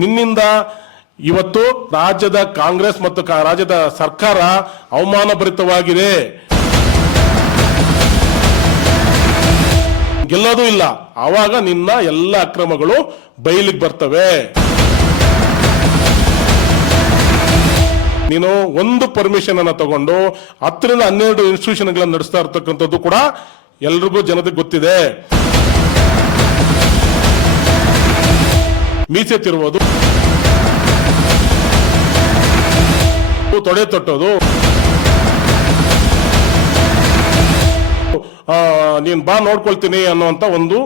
ನಿನ್ನಿಂದ ಇವತ್ತು ರಾಜ್ಯದ ಕಾಂಗ್ರೆಸ್ ಮತ್ತು ರಾಜ್ಯದ ಸರ್ಕಾರ ಅವಮಾನಭರಿತವಾಗಿದೆ. ಗೆಲ್ಲೋದು ಇಲ್ಲ. ಆವಾಗ ನಿನ್ನ ಎಲ್ಲ ಅಕ್ರಮಗಳು ಬಯಲಿಗೆ ಬರ್ತವೆ. ನೀನು ಒಂದು ಪರ್ಮಿಷನ್ ಅನ್ನ ತಗೊಂಡು 10 ರಿಂದ 12 ಇನ್ಸ್ಟಿಟ್ಯೂಷನ್ಗಳನ್ನು ನಡೆಸ್ತಾ ಇರ್ತಕ್ಕಂಥದ್ದು ಕೂಡ ಎಲ್ರಿಗೂ ಜನತೆಗೆ ಗೊತ್ತಿದೆ. ಮೀಸೆ ತಿರುವುದು, ತೊಡೆ ತಟ್ಟೋದು, ನೀನ್ ಬಾ ನೋಡ್ಕೊಳ್ತೀನಿ ಅನ್ನುವಂತ ಒಂದು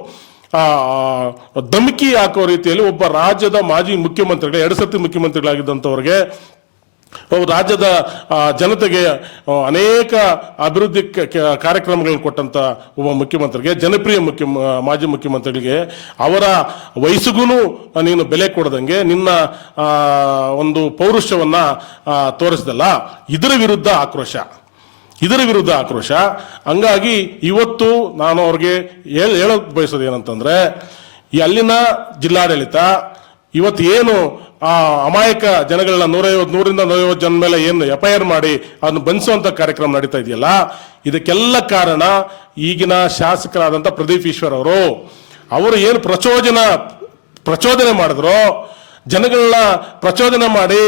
ಧಮಕಿ ಹಾಕೋ ರೀತಿಯಲ್ಲಿ ಒಬ್ಬ ರಾಜ್ಯದ ಮಾಜಿ ಮುಖ್ಯಮಂತ್ರಿಗಳು 2 ಸತಿ ಮುಖ್ಯಮಂತ್ರಿಗಳಾಗಿದ್ದಂಥವ್ರಿಗೆ, ರಾಜ್ಯದ ಜನತೆಗೆ ಅನೇಕ ಅಭಿವೃದ್ಧಿ ಕಾರ್ಯಕ್ರಮಗಳನ್ನು ಕೊಟ್ಟಂತ ಒಬ್ಬ ಮುಖ್ಯಮಂತ್ರಿಗೆ, ಜನಪ್ರಿಯ ಮಾಜಿ ಮುಖ್ಯಮಂತ್ರಿಗಳಿಗೆ ಅವರ ವಯಸ್ಸಿಗೂ ನೀನು ಬೆಲೆ ಕೊಡದಂಗೆ ನಿನ್ನ ಒಂದು ಪೌರುಷವನ್ನ ತೋರಿಸಿದಲ್ಲ, ಇದರ ವಿರುದ್ಧ ಆಕ್ರೋಶ. ಹಂಗಾಗಿ ಇವತ್ತು ನಾನು ಅವ್ರಿಗೆ ಹೇಳಕ್ ಬಯಸೋದು ಏನಂತಂದ್ರೆ, ಈ ಅಲ್ಲಿನ ಜಿಲ್ಲಾಡಳಿತ ಇವತ್ತು ಏನು ಅಮಾಯಕ ಜನಗಳನ್ನ 150 ರಿಂದ 150 ಜನ ಮೇಲೆ ಏನು FIR ಮಾಡಿ ಅದನ್ನು ಬಂಧಿಸುವಂತ ಕಾರ್ಯಕ್ರಮ ನಡೀತಾ ಇದೆಯಲ್ಲ, ಇದಕ್ಕೆಲ್ಲ ಕಾರಣ ಈಗಿನ ಶಾಸಕರಾದಂತ ಪ್ರದೀಪ್ ಈಶ್ವರ್ ಅವರು ಏನು ಪ್ರಚೋದನೆ ಮಾಡಿದ್ರು, ಜನಗಳನ್ನ ಪ್ರಚೋದನೆ ಮಾಡಿ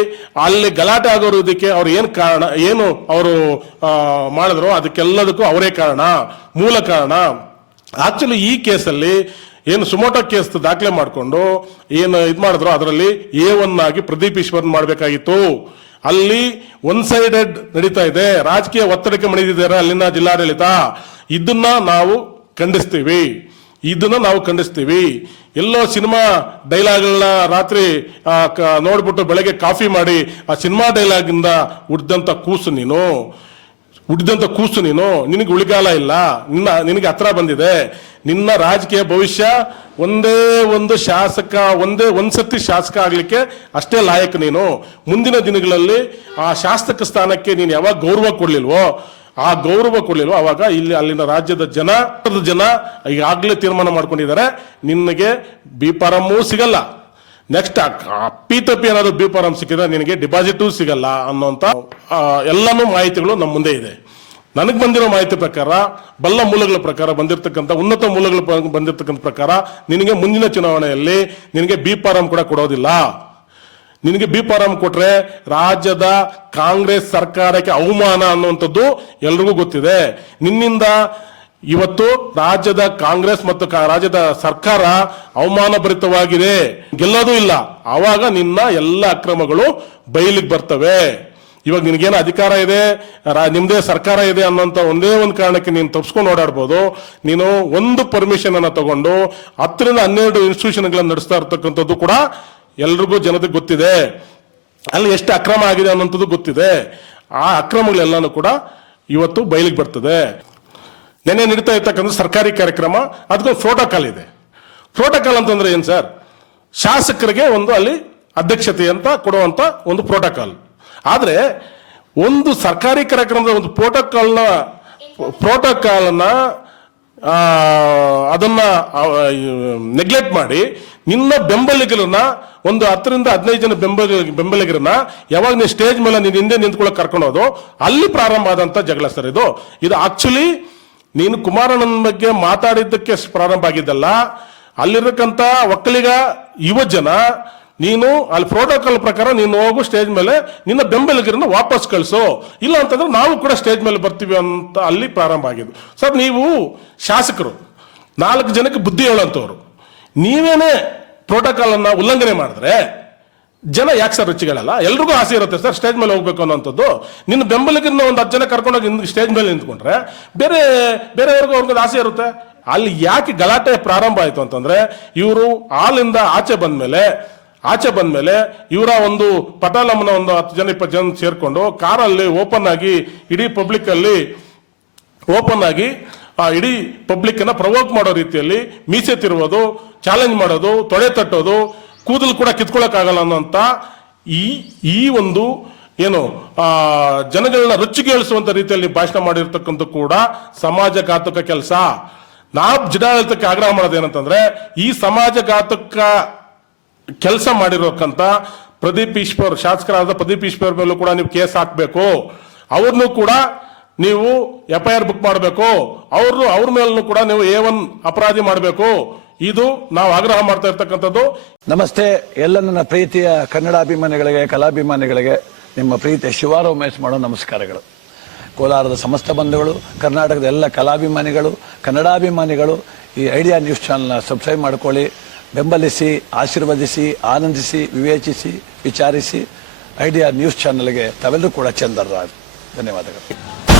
ಅಲ್ಲಿ ಗಲಾಟೆ ಆಗೋದಕ್ಕೆ ಅವ್ರು ಏನು ಕಾರಣ, ಏನು ಅವರು ಮಾಡಿದ್ರು, ಅದಕ್ಕೆಲ್ಲದಕ್ಕೂ ಅವರೇ ಮೂಲ ಕಾರಣ. ಆಕ್ಚುಲಿ ಈ ಕೇಸಲ್ಲಿ ಏನು ಸುಮೋಟೋ ಕೇಸ್ ದಾಖಲೆ ಮಾಡಿಕೊಂಡು ಏನು ಮಾಡಿದ್ರು, ಅದರಲ್ಲಿ A1 ಆಗಿ ಪ್ರದೀಪ್ ಈಶ್ವರ್ ಮಾಡಬೇಕಾಗಿತ್ತು. ಅಲ್ಲಿ ಒನ್ ಸೈಡೆಡ್ ನಡೀತಾ ಇದೆ, ರಾಜಕೀಯ ಒತ್ತಡಕ್ಕೆ ಮಣಿದಿದ್ದಾರೆ ಅಲ್ಲಿನ ಜಿಲ್ಲಾಡಳಿತ. ಇದನ್ನ ನಾವು ಖಂಡಿಸ್ತೀವಿ. ಎಲ್ಲೋ ಸಿನಿಮಾ ಡೈಲಾಗ್ಗಳನ್ನ ರಾತ್ರಿ ನೋಡ್ಬಿಟ್ಟು ಬೆಳಗ್ಗೆ ಕಾಫಿ ಮಾಡಿ ಆ ಸಿನಿಮಾ ಡೈಲಾಗ್ ಇಂದ ಉಡ್ದಂತ ಕೂಸು ನೀನು ನಿನಗೆ ಉಳಿಗಾಲ ಇಲ್ಲ, ನಿನಗೆ ಹತ್ರ ಬಂದಿದೆ. ನಿನ್ನ ರಾಜಕೀಯ ಭವಿಷ್ಯ ಒಂದ್ಸತಿ ಶಾಸಕ ಆಗ್ಲಿಕ್ಕೆ ಅಷ್ಟೇ ಲಾಯಕ್ ನೀನು. ಮುಂದಿನ ದಿನಗಳಲ್ಲಿ ಆ ಶಾಸಕ ಸ್ಥಾನಕ್ಕೆ ನೀನು ಯಾವಾಗ ಗೌರವ ಕೊಡ್ಲಿಲ್ವೋ ಅವಾಗ ಅಲ್ಲಿನ ರಾಜ್ಯದ ಜನ ಈಗಾಗಲೇ ತೀರ್ಮಾನ ಮಾಡ್ಕೊಂಡಿದ್ದಾರೆ, ನಿನಗೆ B.Pharm ಸಿಗಲ್ಲ. ನೆಕ್ಸ್ಟ್ ಅಪ್ಪಿತಪ್ಪಿ ಏನಾದ್ರು B.Pharm ಸಿಕ್ಕಿದ್ರೆ ನಿನಗೆ ಡಿಪಾಸಿಟೂ ಸಿಗಲ್ಲ ಅನ್ನೋಂತ ಎಲ್ಲಾನು ಮಾಹಿತಿಗಳು ನಮ್ಮ ಮುಂದೆ ಇದೆ. ನನಗೆ ಬಂದಿರೋ ಮಾಹಿತಿ ಪ್ರಕಾರ, ಬಲ್ಲ ಮೂಲಗಳ ಪ್ರಕಾರ ಬಂದಿರತಕ್ಕಂಥ, ಉನ್ನತ ಮೂಲಗಳು ಬಂದಿರತಕ್ಕಂಥ ಪ್ರಕಾರ ನಿನಗೆ ಮುಂದಿನ ಚುನಾವಣೆಯಲ್ಲಿ ನಿನಗೆ B.Pharm ಕೂಡ ಕೊಡೋದಿಲ್ಲ. ನಿನಗೆ B.Pharm ಕೊಟ್ರೆ ರಾಜ್ಯದ ಕಾಂಗ್ರೆಸ್ ಸರ್ಕಾರಕ್ಕೆ ಅವಮಾನ ಅನ್ನುವಂಥದ್ದು ಎಲ್ರಿಗೂ ಗೊತ್ತಿದೆ. ನಿನ್ನಿಂದ ಇವತ್ತು ರಾಜ್ಯದ ಕಾಂಗ್ರೆಸ್ ಮತ್ತು ರಾಜ್ಯದ ಸರ್ಕಾರ ಅವಮಾನಭರಿತವಾಗಿದೆ. ಗೆಲ್ಲೋದು ಇಲ್ಲ. ಆವಾಗ ನಿನ್ನ ಎಲ್ಲ ಅಕ್ರಮಗಳು ಬಯಲಿಗೆ ಬರ್ತವೆ. ಇವಾಗ ನಿನಗೇನು ಅಧಿಕಾರ ಇದೆ, ನಿಮ್ದೇ ಸರ್ಕಾರ ಇದೆ ಅನ್ನೋಂಥ ಒಂದೇ ಒಂದು ಕಾರಣಕ್ಕೆ ನೀನು ತಪ್ಪಿಸ್ಕೊಂಡು ಓಡಾಡ್ಬೋದು. ನೀನು ಒಂದು ಪರ್ಮಿಷನ್ ಅನ್ನ ತಗೊಂಡು 10 ರಿಂದ 12 ಇನ್ಸ್ಟಿಟ್ಯೂಷನ್ಗಳನ್ನು ನಡೆಸ್ತಾ ಇರ್ತಕ್ಕಂಥದ್ದು ಕೂಡ ಎಲ್ರಿಗೂ ಜನತೆಗೆ ಗೊತ್ತಿದೆ. ಅಲ್ಲಿ ಎಷ್ಟು ಅಕ್ರಮ ಆಗಿದೆ ಅನ್ನೋಂಥದ್ದು ಗೊತ್ತಿದೆ. ಆ ಅಕ್ರಮಗಳೆಲ್ಲಾನು ಕೂಡ ಇವತ್ತು ಬಯಲಿಗೆ ಬರ್ತದೆ. ನೆನೆ ನಡೀತಾ ಇರ್ತಕ್ಕಂಥ ಸರ್ಕಾರಿ ಕಾರ್ಯಕ್ರಮ, ಅದಕ್ಕೊಂದು ಪ್ರೋಟೋಕಾಲ್ ಇದೆ. ಪ್ರೋಟೋಕಾಲ್ ಅಂತಂದ್ರೆ ಏನ್ ಸರ್? ಶಾಸಕರಿಗೆ ಒಂದು ಅಲ್ಲಿ ಅಧ್ಯಕ್ಷತೆ ಅಂತ ಕೊಡುವಂತ ಒಂದು ಪ್ರೋಟೋಕಾಲ್. ಆದ್ರೆ ಒಂದು ಸರ್ಕಾರಿ ಕಾರ್ಯಕ್ರಮದ ಒಂದು ಪ್ರೋಟೋಕಾಲ್ನ ಅದನ್ನ ನೆಗ್ಲೆಕ್ಟ್ ಮಾಡಿ ನಿನ್ನ ಬೆಂಬಲಿಗರನ್ನ ಒಂದು 10 ರಿಂದ 15 ಜನ ಬೆಂಬಲಿಗರನ್ನ ಯಾವಾಗ ನೀವು ಸ್ಟೇಜ್ ಮೇಲೆ ನೀನು ಹಿಂದೆ ನಿಂತ್ಕೊಳ್ಳೋಕೆ ಕರ್ಕೊಂಡೋದು, ಅಲ್ಲಿ ಪ್ರಾರಂಭ ಆದಂತ ಜಗಳ ಸರ್ ಇದು. ಆಕ್ಚುಲಿ ನೀನು ಕುಮಾರಣ್ಣನ ಬಗ್ಗೆ ಮಾತಾಡಿದ್ದಕ್ಕೆ ಪ್ರಾರಂಭ ಆಗಿದ್ದಲ್ಲ. ಅಲ್ಲಿರತಕ್ಕಂತ ಒಕ್ಕಲಿಗ ಯುವ ಜನ, ನೀನು ಅಲ್ಲಿ ಪ್ರೋಟೋಕಾಲ್ ಪ್ರಕಾರ ನೀನು ಹೋಗು ಸ್ಟೇಜ್ ಮೇಲೆ, ನಿನ್ನ ಬೆಂಬಲಿಗರನ್ನು ವಾಪಸ್ ಕಳಿಸು, ಇಲ್ಲ ಅಂತಂದ್ರೆ ನಾವು ಕೂಡ ಸ್ಟೇಜ್ ಮೇಲೆ ಬರ್ತೀವಿ ಅಂತ ಅಲ್ಲಿ ಪ್ರಾರಂಭ ಆಗಿದ್ದು. ಸರ್, ನೀವು ಶಾಸಕರು 4 ಜನಕ್ಕೆ ಬುದ್ಧಿ ಹೇಳೋಂಥವ್ರು, ನೀವೇನೇ ಪ್ರೋಟೋಕಾಲ್ ಅನ್ನ ಉಲ್ಲಂಘನೆ ಮಾಡಿದ್ರೆ ಜನ ಯಾಕೆ ಸರ್ ರುಚಿಗಳಲ್ಲ? ಎಲ್ರಿಗೂ ಆಸೆ ಇರುತ್ತೆ ಸರ್ ಸ್ಟೇಜ್ ಮೇಲೆ ಹೋಗ್ಬೇಕು ಅನ್ನೋಂಥದ್ದು. ನಿನ್ನ ಬೆಂಬಲಿಗರನ್ನ ಒಂದು 10 ಜನ ಕರ್ಕೊಂಡೋಗಿ ಸ್ಟೇಜ್ ಮೇಲೆ ನಿಂತ್ಕೊಂಡ್ರೆ ಬೇರೆಯವ್ರಿಗೂ ಅವ್ರಿಗೂ ಆಸೆ ಇರುತ್ತೆ. ಅಲ್ಲಿ ಯಾಕೆ ಗಲಾಟೆ ಪ್ರಾರಂಭ ಆಯ್ತು ಅಂತಂದ್ರೆ, ಇವರು ಹಾಲಿಂದ ಆಚೆ ಬಂದ್ಮೇಲೆ ಇವರ ಒಂದು ಪಟಾಲಮ್ಮನ ಒಂದು 10 ಜನ 20 ಜನ ಸೇರ್ಕೊಂಡು ಕಾರಲ್ಲಿ ಓಪನ್ ಆಗಿ ಇಡೀ ಪಬ್ಲಿಕ್ ಅನ್ನ ಪ್ರವೋಕ್ ಮಾಡೋ ರೀತಿಯಲ್ಲಿ ಮೀಸೆ ತಿರುವುದು, ಚಾಲೆಂಜ್ ಮಾಡೋದು, ತೊಡೆ ತಟ್ಟೋದು, ಕೂದಲು ಕೂಡ ಕಿತ್ಕೊಳ್ಳೋಕ್ಕಾಗಲ್ಲ ಅನ್ನೋಂತ ಈ ಒಂದು ಏನು ಜನಗಳನ್ನ ರುಚಿಗೇಳಿಸುವಂತ ರೀತಿಯಲ್ಲಿ ಭಾಷಣ ಮಾಡಿರ್ತಕ್ಕಂಥ ಕೂಡ ಸಮಾಜಘಾತಕ ಕೆಲಸ. ನಾವು ಜಿಲ್ಲಾಡಳಿತಕ್ಕೆ ಆಗ್ರಹ ಮಾಡೋದೇನಂತಂದ್ರೆ, ಈ ಸಮಾಜಘಾತಕ ಕೆಲಸ ಮಾಡಿರೋಕ್ಕಂತ ಪ್ರದೀಪ್ ಈಶ್ವರ್, ಶಾಸಕರಾದ ಪ್ರದೀಪ್ ಈಶ್ವರ್ ಮೇಲೂ ಕೂಡ ನೀವು ಕೇಸ್ ಹಾಕಬೇಕು. ಅವ್ರನ್ನೂ ಕೂಡ ನೀವು FIR ಬುಕ್ ಮಾಡಬೇಕು. ಅವ್ರ ಮೇಲೂ ಕೂಡ ನೀವು A1 ಅಪರಾಧಿ ಮಾಡಬೇಕು. ಇದು ನಾವು ಆಗ್ರಹ ಮಾಡ್ತಾ ಇರ್ತಕ್ಕಂಥದ್ದು. ನಮಸ್ತೆ ಎಲ್ಲ ನನ್ನ ಪ್ರೀತಿಯ ಕನ್ನಡಾಭಿಮಾನಿಗಳಿಗೆ, ಕಲಾಭಿಮಾನಿಗಳಿಗೆ ನಿಮ್ಮ ಪ್ರೀತಿಯ ಶಿವಾರ ಉಮೇಶ್ ಮಾಡೋ ನಮಸ್ಕಾರಗಳು. ಕೋಲಾರದ ಸಮಸ್ತ ಬಂಧುಗಳು, ಕರ್ನಾಟಕದ ಎಲ್ಲ ಕಲಾಭಿಮಾನಿಗಳು, ಕನ್ನಡಾಭಿಮಾನಿಗಳು ಈ ಐಡಿಯಾ ನ್ಯೂಸ್ ಚಾನಲ್ನ ಸಬ್ಸ್ಕ್ರೈಬ್ ಮಾಡ್ಕೊಳ್ಳಿ, ಬೆಂಬಲಿಸಿ, ಆಶೀರ್ವದಿಸಿ, ಆನಂದಿಸಿ, ವಿವೇಚಿಸಿ, ವಿಚಾರಿಸಿ. ಐಡಿಯಾ ನ್ಯೂಸ್ ಚಾನಲ್ಗೆ ತಾವೆಲ್ಲರೂ ಕೂಡ ಚಂದರಾಜ್. ಧನ್ಯವಾದಗಳು.